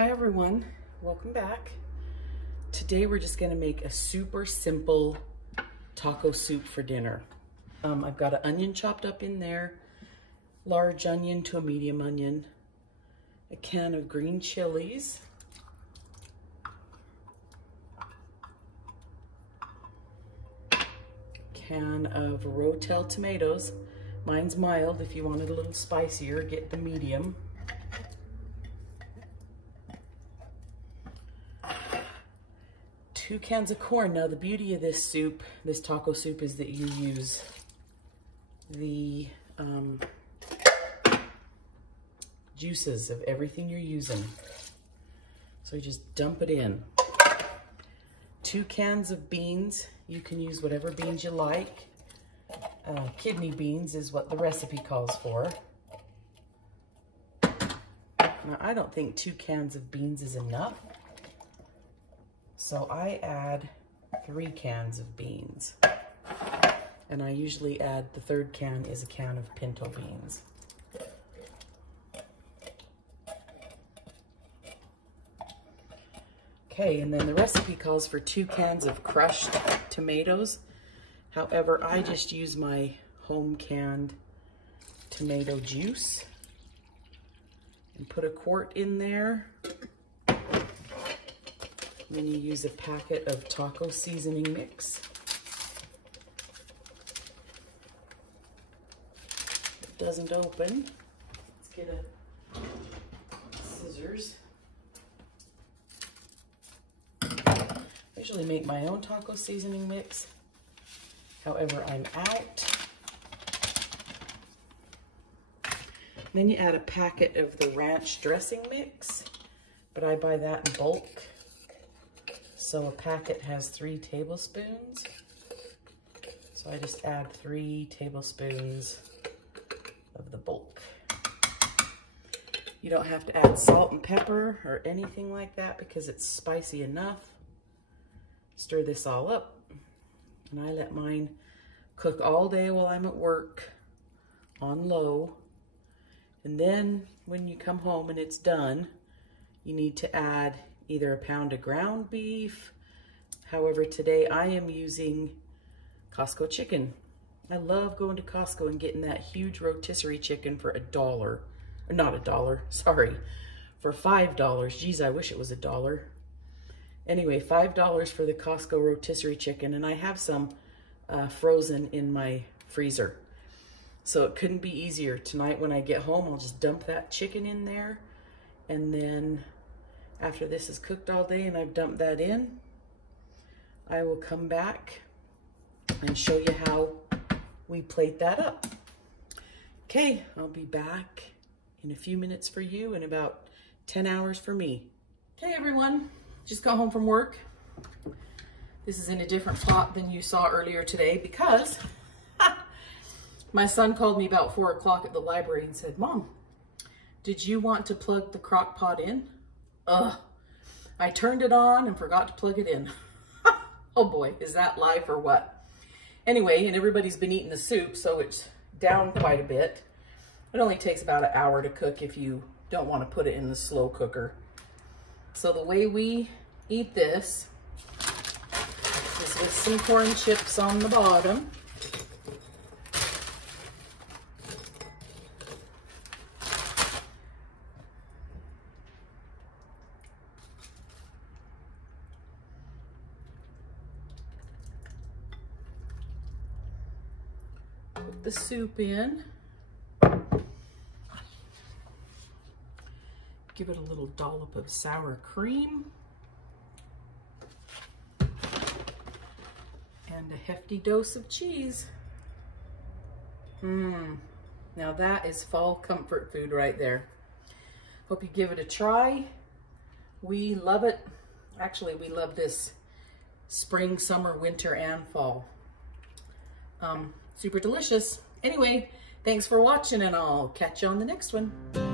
Hi everyone, welcome back. Today we're just gonna make a super simple taco soup for dinner. I've got an onion chopped up in there, large onion to a medium onion, a can of green chilies, can of Rotel tomatoes. Mine's mild. If you want it a little spicier, get the medium. 2 cans of corn. Now the beauty of this soup, this taco soup, is that you use the juices of everything you're using. So you just dump it in. 2 cans of beans. You can use whatever beans you like. Kidney beans is what the recipe calls for. Now I don't think 2 cans of beans is enough. So I add 3 cans of beans. And I usually add, the 3rd can is a can of pinto beans. Okay, and then the recipe calls for 2 cans of crushed tomatoes. However, I just use my home canned tomato juice and put a quart in there. Then you use a packet of taco seasoning mix. It doesn't open. Let's get a scissors. I usually make my own taco seasoning mix. However, I'm out. Then you add a packet of the ranch dressing mix, but I buy that in bulk. So a packet has 3 tablespoons. So I just add 3 tablespoons of the bulk. You don't have to add salt and pepper or anything like that because it's spicy enough. Stir this all up, and I let mine cook all day while I'm at work on low. And then when you come home and it's done, you need to add either a pound of ground beef. However, today I am using Costco chicken. I love going to Costco and getting that huge rotisserie chicken for $1. Or not $1, sorry, for $5. Geez, I wish it was $1. Anyway, $5 for the Costco rotisserie chicken, and I have some frozen in my freezer. So it couldn't be easier. Tonight when I get home, I'll just dump that chicken in there, and then after this is cooked all day and I've dumped that in, I will come back and show you how we plate that up. Okay, I'll be back in a few minutes for you and about 10 hours for me. Okay everyone, just got home from work. This is in a different pot than you saw earlier today because my son called me about 4 o'clock at the library and said, "Mom, did you want to plug the crock pot in?" I turned it on and forgot to plug it in. Oh boy, is that life or what? Anyway, and everybody's been eating the soup, so it's down quite a bit. It only takes about an hour to cook if you don't want to put it in the slow cooker. So the way we eat this is with some corn chips on the bottom. Put the soup in. Give it a little dollop of sour cream. And a hefty dose of cheese. Now that is fall comfort food right there. Hope you give it a try. We love it. Actually, we love this spring, summer, winter, and fall. Super delicious. Anyway, thanks for watching, and I'll catch you on the next one.